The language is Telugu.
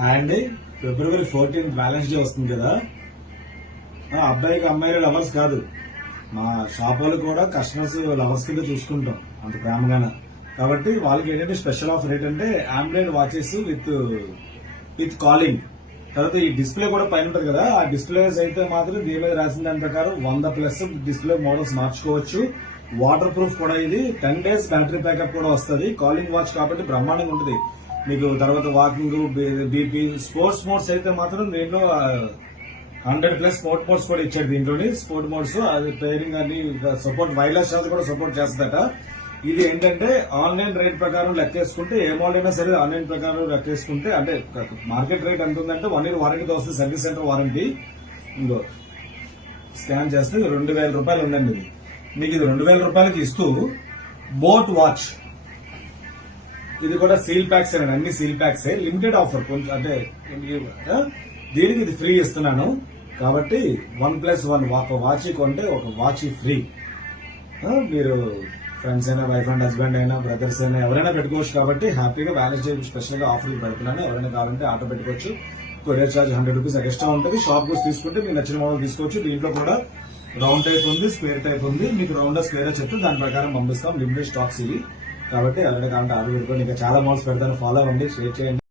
హాయ్ అండి. ఫిబ్రవరి 14 వ్యాలెన్స్ డే వస్తుంది కదా. అబ్బాయికి అమ్మాయిలు లవర్స్ కాదు, మా షాప్ వాళ్ళు కూడా కస్టమర్స్ లవర్స్ కింద చూసుకుంటాం అంత ప్రేమగానే. కాబట్టి వాళ్ళకి ఏంటంటే స్పెషల్ ఆఫర్ ఏంటంటే ఆండ్రాయిడ్ వాచెస్ విత్ కాలింగ్. తర్వాత ఈ డిస్ప్లే కూడా పైన ఉంటుంది కదా, ఆ డిస్ప్లేస్ అయితే మాత్రం దీని మీద రాసిన దాని ప్రకారం 100+ డిస్ప్లే మోడల్స్ మార్చుకోవచ్చు. వాటర్ ప్రూఫ్ కూడా, ఇది 10 days బ్యాటరీ బ్యాకప్ కూడా వస్తుంది. కాలింగ్ వాచ్ కాబట్టి బ్రహ్మాండంగా ఉంటుంది మీకు. తర్వాత వాకింగ్, బీపీ, స్పోర్ట్స్ మోడ్స్ అయితే మాత్రం దీంట్లో 100+ స్పోర్ట్ మోడ్స్ కూడా ఇచ్చాడు దీంట్లోని. స్పోర్ట్ మోడ్స్ అది పేరింగ్ అన్ని సపోర్ట్, వైర్లెస్ ఛార్జ్ కూడా సపోర్ట్ చేస్తుందట. ఇది ఏంటంటే ఆన్లైన్ రేట్ ప్రకారం లెక్కేసుకుంటే, ఏ మోడల్ అయినా సరే ఆన్లైన్ ప్రకారం లెక్కేసుకుంటే, అంటే మార్కెట్ రేట్ ఎంత ఉందంటే 1 year వారంటీతో వస్తుంది, సర్వీస్ సెంటర్ వారంటీ. ఇంకో స్కాన్ చేస్తే 2000 రూపాయలు ఉందండి ఇది. మీకు ఇది 2000 రూపాయలకి ఇస్తూ బోట్ వాచ్, ఇది కూడా సీల్ ప్యాక్స్ అండి, అన్ని సీల్ ప్యాక్స్. లిమిటెడ్ ఆఫర్ కొంచెం, అంటే దీనికి ఇది ఫ్రీ ఇస్తున్నాను. కాబట్టి 1+1 ఒక వాచ్ కొంటే ఒక వాచ్ ఫ్రీ. మీరు ఫ్రెండ్స్ అయినా, వైఫ్ అండ్ హస్బెండ్ అయినా, బ్రదర్స్ అయినా ఎవరైనా పెట్టుకోవచ్చు. కాబట్టి హ్యాపీగా బ్యాలెన్స్ డే స్పెషల్ గా ఆఫర్ పెడుతున్నాను. ఎవరైనా కావాలంటే ఆర్డర్ పెట్టుకోవచ్చు. కొరియర్ ఛార్జ్ 100 రూపీస్ ఎక్స్ట్రా ఉంటుంది. షాప్ కు తీసుకుంటే మీకు నచ్చిన మోడల్ తీసుకోవచ్చు. దీంట్లో కూడా రౌండ్ టైప్ ఉంది, స్క్వేర్ టైప్ ఉంది. మీకు రౌండ్ స్క్వేర్ చెప్తే దాని ప్రకారం పంపిస్తాం. లిమిటెడ్ స్టాక్స్ ఇవి. కాబట్టి ఎవరైనా కావాలంటే ఆర్డర్ పెట్టుకోండి. ఇంకా చాలా మోడల్స్ పెడతాను, ఫాలో అవ్వండి, షేర్ చేయండి.